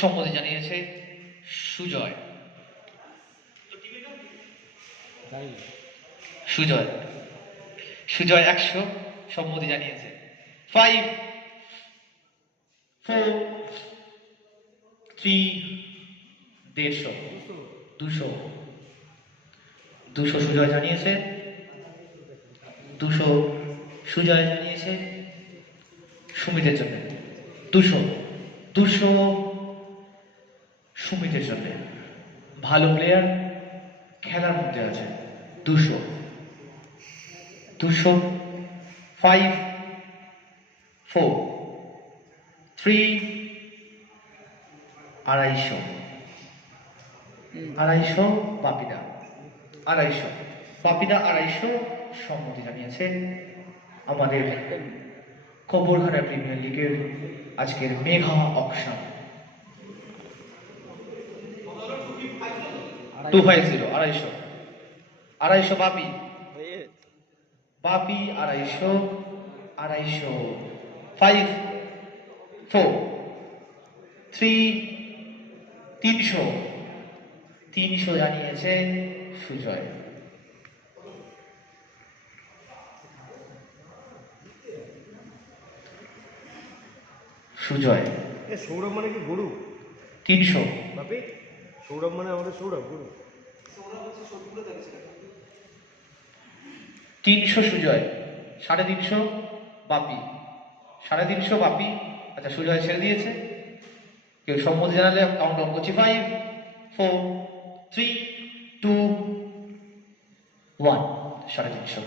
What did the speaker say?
সম্মতি জানিয়েছে সুজয়। সুজয় সুজয় 100 সম্মতি জানিয়েছে। 5 4 3 150 200 200 সুজয় জানিয়েছে। 200 সুজয় জানিয়েছে সুমিতের জন্য। 200 200 সুমিতের জন্য। ভালো প্লেয়ার, খেলার মধ্যে আছে। 200 200 5 4 3 250 250 বাপিদা 250 বাপিদা 250 সম্মতি জানিয়েছে আমাদের খবরখানা প্রিমিয়ার লিগের আজকের মেঘা অকশন। 250 250 250 বাপি বাপি 250 250 5 4 3 300 300 জানিয়েছে সুজয়। সুজয় সৌরভ মানে কি গরু? 300 বাপি সৌরভ মানে আমাদের সৌরভ গরু। 300 সুজয় 350 বাপি 350 বাপি। আচ্ছা সুজয় ছেড়ে দিয়েছে। কেউ সম্মতি জানালে কাউন্ট ডাউন করছি। 5 4 3 2 1 350।